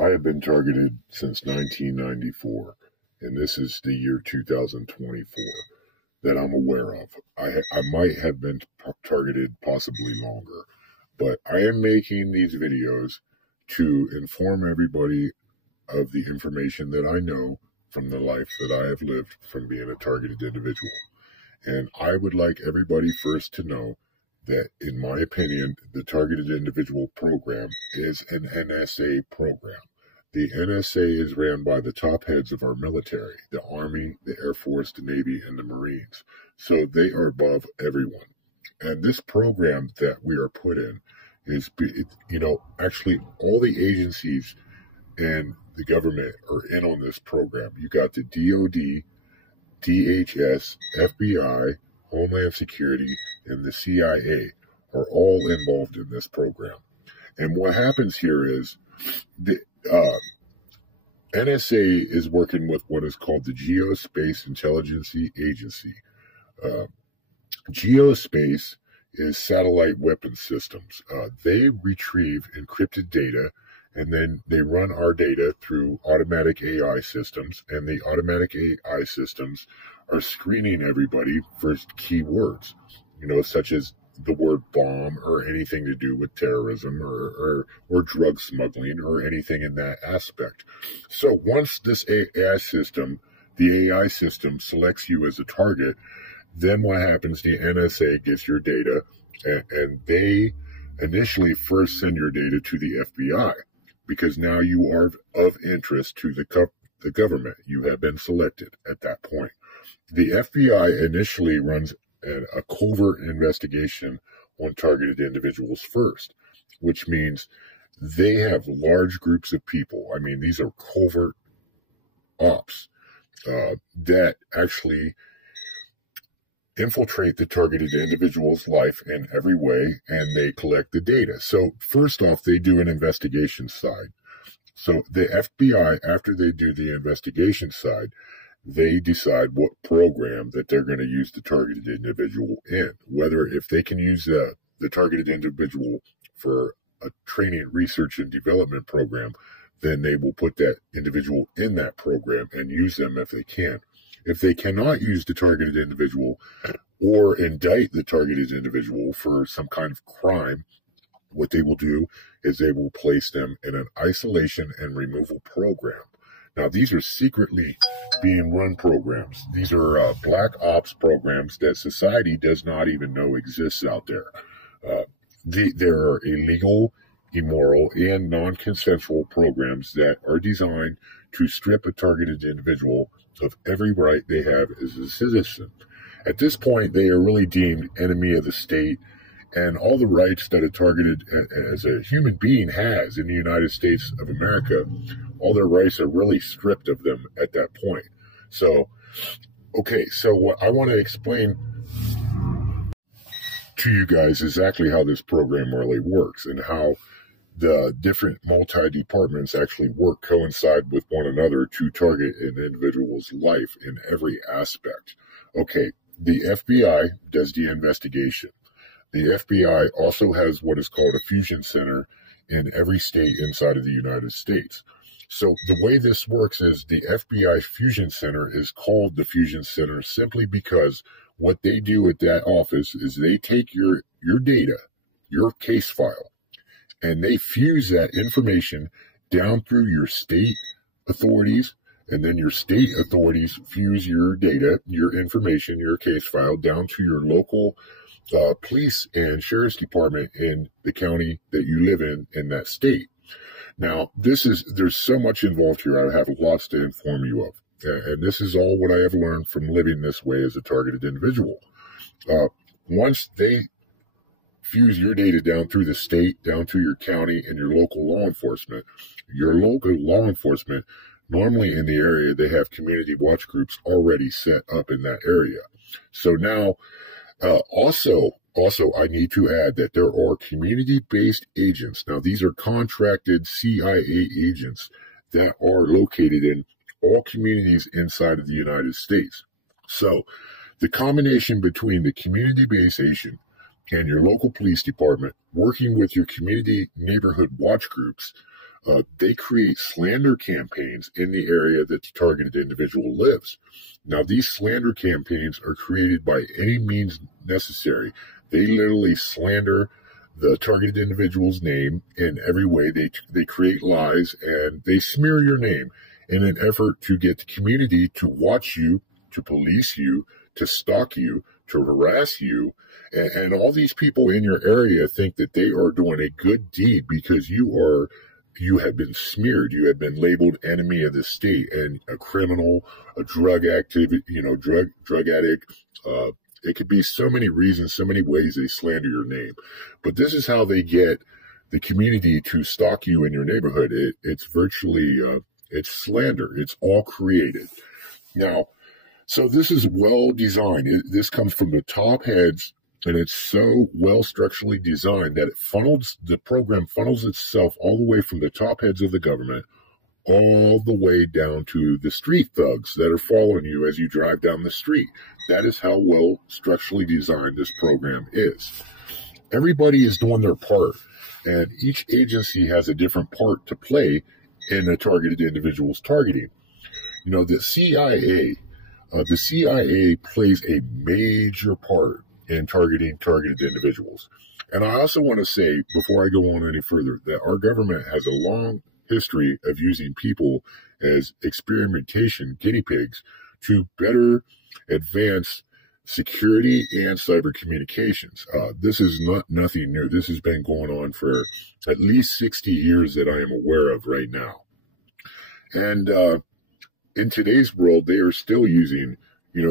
I have been targeted since 1994, and this is the year 2024 that I'm aware of. I might have been targeted possibly longer, but I am making these videos to inform everybody of the information that I know from the life that I have lived from being a targeted individual. And I would like everybody first to know that, in my opinion, the Targeted Individual Program is an NSA program. The NSA is ran by the top heads of our military, the Army, the Air Force, the Navy, and the Marines. So they are above everyone. And this program that we are put in is, actually all the agencies and the government are in on this program. You got the DOD, DHS, FBI, Homeland Security, and the CIA are all involved in this program. And what happens here is the NSA is working with what is called the Geospace Intelligence Agency. Geospace is satellite weapon systems. They retrieve encrypted data, and then they run our data through automatic AI systems, and the automatic AI systems are screening everybody for keywords, such as the word bomb or anything to do with terrorism or drug smuggling or anything in that aspect. So once this AI system, the AI system selects you as a target, then what happens, the NSA gets your data, and they initially first send your data to the FBI, because now you are of interest to the government. You have been selected at that point. The FBI initially runs a covert investigation on targeted individuals first, which means they have large groups of people. I mean, these are covert ops that actually infiltrate the targeted individual's life in every way, and they collect the data. So first off, they do an investigation side. So the FBI, after they do the investigation side, they decide what program that they're going to use the targeted individual in. Whether if they can use the targeted individual for a training, research, and development program, then they will put that individual in that program and use them if they can. If they cannot use the targeted individual or indict the targeted individual for some kind of crime, what they will do is they will place them in an isolation and removal program. Now, these are secretly being run programs. These are black ops programs that society does not even know exists out there. There are illegal, immoral, and non-consensual programs that are designed to strip a targeted individual of every right they have as a citizen. At this point, they are really deemed enemy of the state, and all the rights that a targeted as a human being has in the United States of America, all their rights are really stripped of them at that point. So, okay, so what I want to explain to you guys exactly how this program really works and how the different multi-departments actually coincide with one another to target an individual's life in every aspect. Okay, the FBI does the investigation. The FBI also has what is called a fusion center in every state inside of the United States. So the way this works is the FBI fusion center is called the fusion center simply because what they do at that office is they take your data, your case file, and they fuse that information down through your state authorities, and then your state authorities fuse your data, your information, your case file down to your local police and sheriff's department in the county that you live in that state. Now, there's so much involved here. I have lots to inform you of. And this is all what I have learned from living this way as a targeted individual. Once they fuse your data down through the state, down to your county and your local law enforcement, normally in the area, they have community watch groups already set up in that area. So now, also, I need to add that there are community-based agents. Now, these are contracted CIA agents that are located in all communities inside of the United States. So the combination between the community-based agent and your local police department working with your community neighborhood watch groups They create slander campaigns in the area that the targeted individual lives. Now, these slander campaigns are created by any means necessary. They literally slander the targeted individual's name in every way. They create lies and they smear your name in an effort to get the community to watch you, to police you, to stalk you, to harass you. And all these people in your area think that they are doing a good deed because you have been smeared. You have been labeled enemy of the state and a criminal, a drug drug addict. It could be so many reasons, so many ways they slander your name. But this is how they get the community to stalk you in your neighborhood. It's virtually, it's slander. It's all created. Now, so this is well designed. This comes from the top heads, and it's so well structurally designed that the program funnels itself all the way from the top heads of the government all the way down to the street thugs that are following you as you drive down the street. That is how well structurally designed this program is. Everybody is doing their part, and each agency has a different part to play in a targeted individual's targeting. You know, the CIA plays a major part in targeting targeted individuals. And I also want to say, before I go on any further, that our government has a long history of using people as experimentation guinea pigs to better advance security and cyber communications. This is nothing new. This has been going on for at least 60 years that I am aware of right now. And in today's world, they are still using,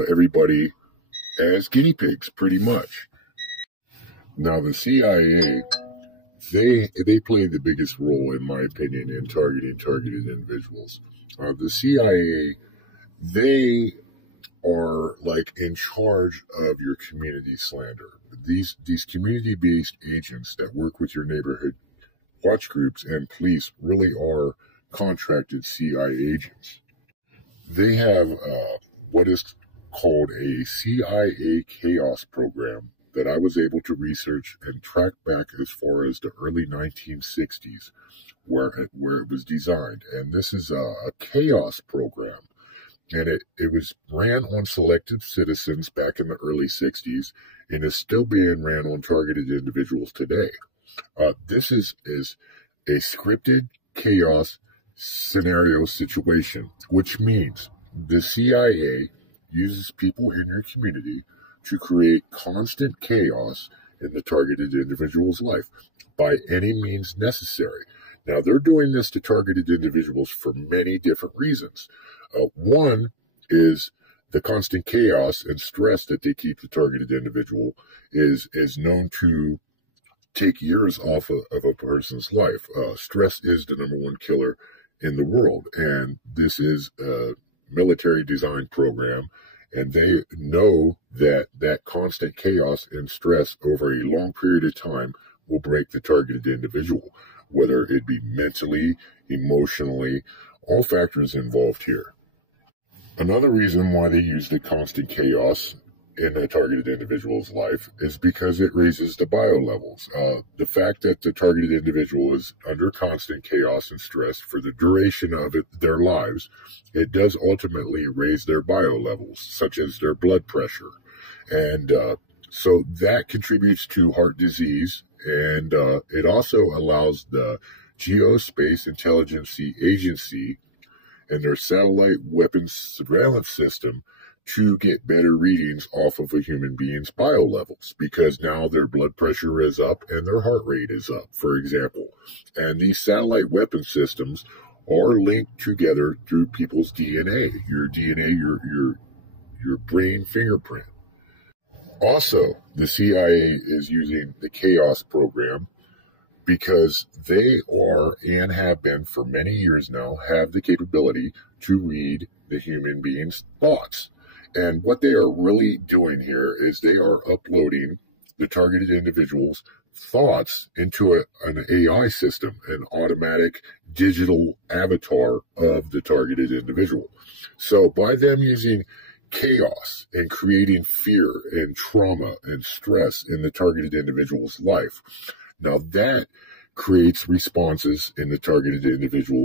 everybody as guinea pigs, pretty much. Now, the CIA, they play the biggest role, in my opinion, in targeting targeted individuals. The CIA, they are like in charge of your community slander. These community-based agents that work with your neighborhood watch groups and police really are contracted CIA agents. They have what is called a CIA chaos program that I was able to research and track back as far as the early 1960s, where it was designed. And this is a chaos program. And it was ran on selected citizens back in the early 60s and is still being ran on targeted individuals today. This is a scripted chaos scenario situation, which means the CIA uses people in your community to create constant chaos in the targeted individual's life by any means necessary. Now, they're doing this to targeted individuals for many different reasons. One is the constant chaos and stress that they keep the targeted individual is known to take years off of a person's life. Stress is the number one killer in the world, and this is a military design program, and they know that constant chaos and stress over a long period of time will break the targeted individual, whether it be mentally, emotionally, all factors involved here. Another reason why they use the constant chaos in a targeted individual's life is because it raises the bio levels. The fact that the targeted individual is under constant chaos and stress for the duration of their lives, it does ultimately raise their bio levels, such as their blood pressure. And so that contributes to heart disease, and it also allows the Geospace Intelligence Agency and their satellite weapons surveillance system to get better readings off of a human being's bio levels, because now their blood pressure is up and their heart rate is up, for example. And these satellite weapon systems are linked together through people's DNA, your brain fingerprint. Also, the CIA is using the chaos program because they are, and have been for many years now, have the capability to read the human being's thoughts. And what they are really doing here is they are uploading the targeted individual's thoughts into an AI system, an automatic digital avatar of the targeted individual. So by them using chaos and creating fear and trauma and stress in the targeted individual's life, now that creates responses in the targeted individual